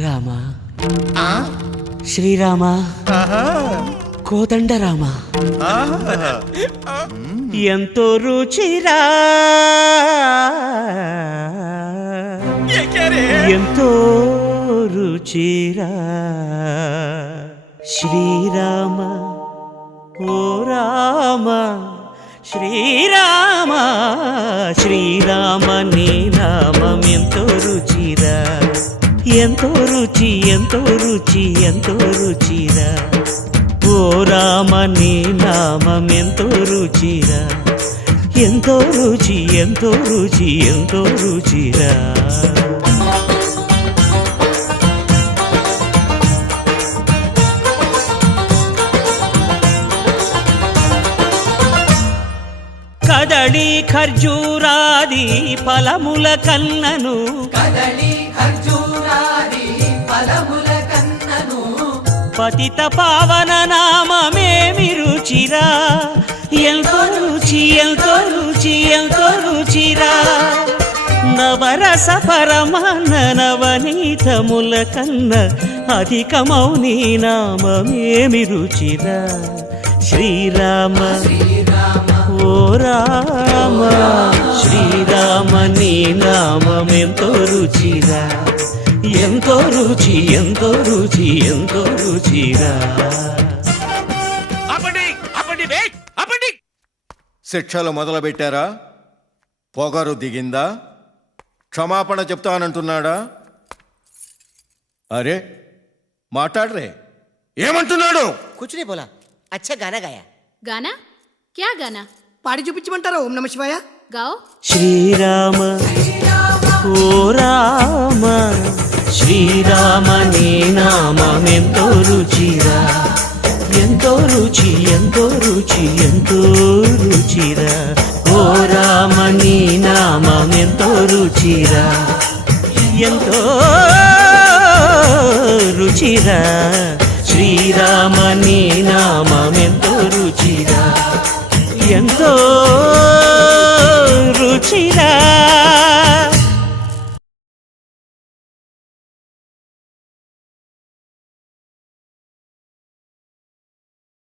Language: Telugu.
రామ శ్రీరామ కోదండ రామ ఎంతో రుచిరా ఎంతో రుచిరా శ్రీరామ ఓ రామ శ్రీరామ శ్రీరామ నీ నామం ఎంతో రుచిరా ఎంతో రుచి ఎంతో రుచి ఎంతో రుచిరా ఓ రామ నీ నామం ఎంతో రుచిరా ఎంతో రుచి ఎంతో రుచి ఎంతో రుచిరా కదళి ఖర్జూరాది ఫలముల కన్నను పతిత పావన నామమేమి రుచిరా ఎంతో రుచి ఎంతో రుచి ఎంతో రుచిరా నవరస పరమాన్న నవనీతముల కన్న అధికమౌ నీ నామమేమి రుచిరా శ్రీరామ ఓ రామ శ్రీరామ నీ నామం ఎంతో రుచిరా ఎంతో రుచి ఎంతో రుచి ఎంతో రుచిరా శిక్షలు మొదలు పెట్టారా? పొగరు దిగిందా? క్షమాపణ చెప్తానంటున్నాడా? అరే మాట్లాడరే, ఏమంటున్నాడు? कुछ नहीं बोला, अच्छा गाना गाया। गाना? क्या गाना? పాడి చూపించమంటారా? ఓం నమ శివాయ गाओ। శ్రీరామ ఓ రామ శ్రీరామ నీ నామం ఎంతో రుచిరా ఎంతో రుచి ఎంతో రుచి ఎంతో రుచిరా ఓ రామ నీ నామం ఎంతో రుచిరా ఎంతో రుచిరా శ్రీరామ నీ నామం ఎంతో రుచిరా ఎంతో